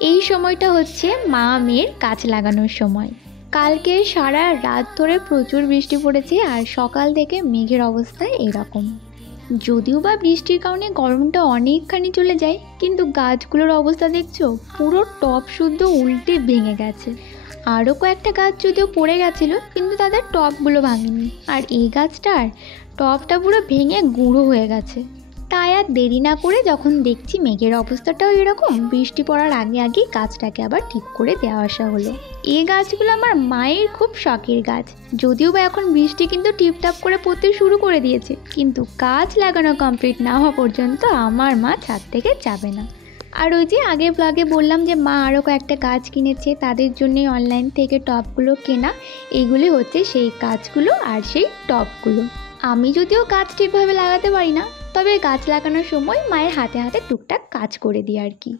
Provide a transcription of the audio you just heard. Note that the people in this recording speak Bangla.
এই সময়টা হচ্ছে মা মেয়ের গাছ লাগানোর সময়। কালকে সারা রাত ধরে প্রচুর বৃষ্টি পড়েছে আর সকাল থেকে মেঘের অবস্থা এরকম। যদিও বা বৃষ্টির কারণে গরমটা অনেকখানি চলে যায়, কিন্তু গাছগুলোর অবস্থা দেখছো, পুরো টব শুদ্ধ উল্টে ভেঙে গেছে। আরও কয়েকটা গাছ যদিও পড়ে গেছিলো, কিন্তু তাদের টবগুলো ভাঙেনি। আর এই গাছটার টবটা পুরো ভেঙে গুঁড়ো হয়ে গেছে। তাই আর দেরি না করে যখন দেখছি মেঘের অবস্থাটাও এরকম, বৃষ্টি পড়ার আগে আগেই গাছটাকে আবার ঠিক করে দেওয়া আসা হলো। এই গাছগুলো আমার মায়ের খুব শখের গাছ। যদিও বা এখন বৃষ্টি কিন্তু টিপটাপ করে পড়তে শুরু করে দিয়েছে, কিন্তু গাছ লাগানো কমপ্লিট না হওয়া পর্যন্ত আমার মা ছাদ থেকে যাবে না। আর ওই যে আগে ব্লগে বললাম যে মা আরও কয়েকটা গাছ কিনেছে, তাদের জন্যই অনলাইন থেকে টবগুলো কেনা। এইগুলি হচ্ছে সেই গাছগুলো আর সেই টবগুলো। আমি যদিও গাছ ঠিকভাবে লাগাতে পারি না, তবে গাছ লাগানোর সময় মায়ের হাতে হাতে টুকটাক কাজ করে দিই আর কি।